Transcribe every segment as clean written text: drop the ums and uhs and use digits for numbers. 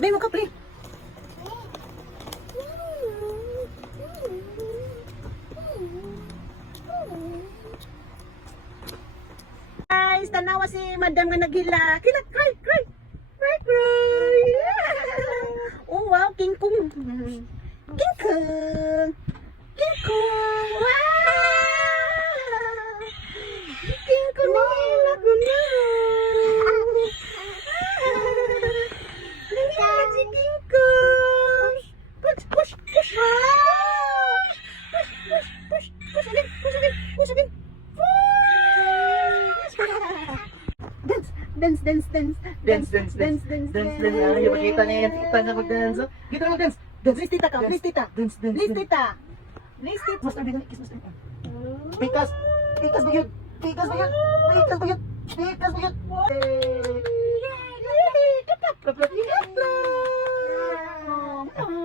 Bay mo ka, play. Guys, tanawa si madam nga naghila. Kina, cry, cry. Cry, cry. Oh, wow, King Kong. King Kong. King Kong. Wow. King Kong nila ko na. Nila si King Kong. Push, push, push. Push, push, push. Push again, push again, push again. Dance, dance, dance, dance, Dance, dance, dance, dance, dance. Ay, makita na yan. Kita na mag-dance. Kita na mag-dance. Dance. Please tita ka, please tita. Dance, dance, Please dance. tita. Please tita. Mas nabigan, kiss, mas nabigan. Pikas. Pikas ba yun? Pikas ba yun? Pikas ba yun? Pikas ba yun?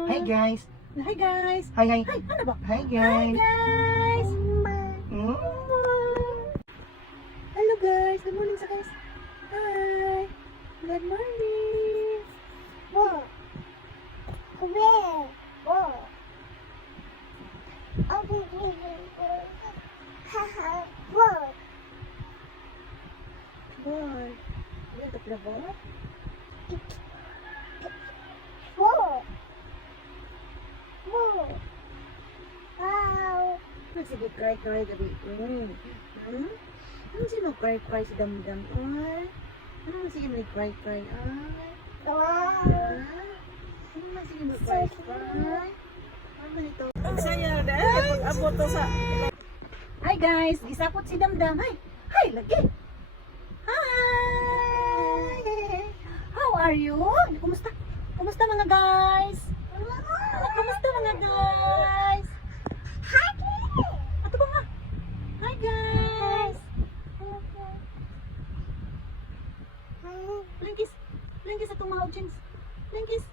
Hi guys. Hi guys. Hi, hi. Hi, ano ba? Hi Hi guys. guys. Hmm? Hello guys. Good morning sa guys. Hi. Good morning. Whoa. Where? Whoa. Oh, haha. Whoa. Boy. Ano ito pala ba? Whoa. Whoa. Wow. Sige, cry gabi. Hmm? Ano sino cry si Damdam? Ay. Ano sige may cry? Ay. Wow. Ano man sige may cry? Ano ito? Ang saya dahil pag-abot to sa... Hi guys! Gisapot si Damdam. Hi! Lagi! Hi! How are you? Kumusta? Kumusta mga guys? Kumusta mga guys? Ato ba nga? Hi guys! Blinkis! Blinkis atong mga audience. Blinkis!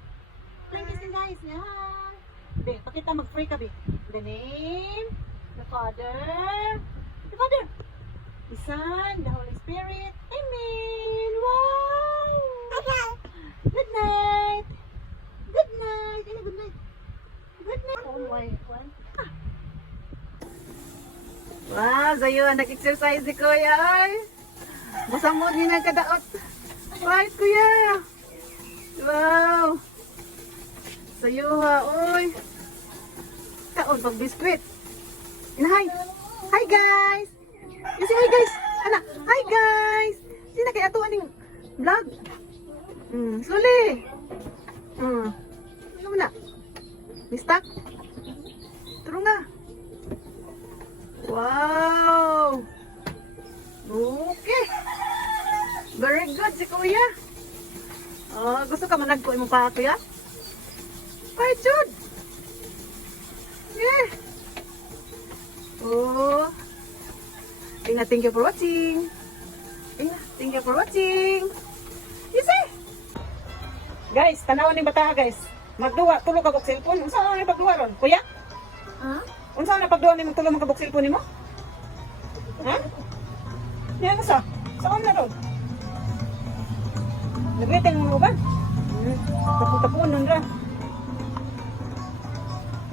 Blinkis din guys. Yan. Be, pakita mag-pray ka be. The name, the Father, the Son, the Holy Spirit. Amen! Wow! Good night! Good night! Ano good night? Good night! Oh my God! Wow! Sayo, nag-exercise si Kuya! Ay! Masamod niya ng kadaot! Right, Kuya! Wow! Sayo ha! Uy! Kaon pag biskwit! Hi! Hi guys! You say hi guys! Anak! Hi guys! Sina kaya ito aning vlog? Slowly! Ano mo na? Mistak? Turo nga! Wow! Okay! Very good si Kuya! Gusto ka managkuin mo pa Kuya? Ay, Jude! Yeah! Oh! Ingat, thank you for watching! Ingat, thank you for watching! You see? Guys, tanawan ni bata guys. Magduwa, tulog ka kog cellphone. Unsa na pagduwa ron? Kuya? Ha? Unsa na pagduwa nimo tulog ka kog cellphone nimo? Ha? Yan sa. Saan na ron? Nagriting mo ba? Tapu-tapunon ra.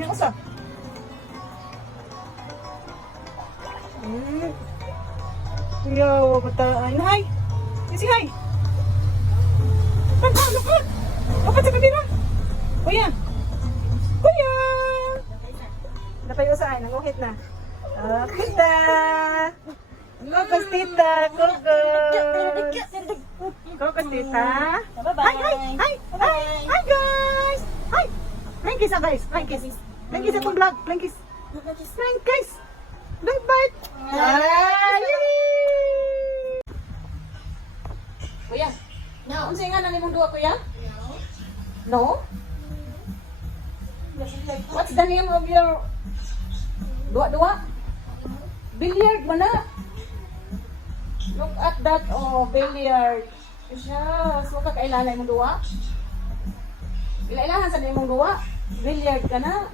Yan sa. Yo, bata. Ay, si hi. Lupat! Lupat sa kabila! Kuya! Kuya! Napayo saan? Nanguhit na. Kita! Kokos tita! Kokos! Kokos tita! Hi! Hi! Hi! Hi! Hi guys! Hi! Plankis guys! Plankis! Plankis atong vlog! Plankis! Plankis! Bye bye! Kuya! No. Unsa nga nang imong duha kuya? No. What's the name of your duwa? Billiard man na. Look at that, oh, billiard. Siya, so ka kailangan imong duwa? Ilailangan sa imong duwa? Billiard ka na.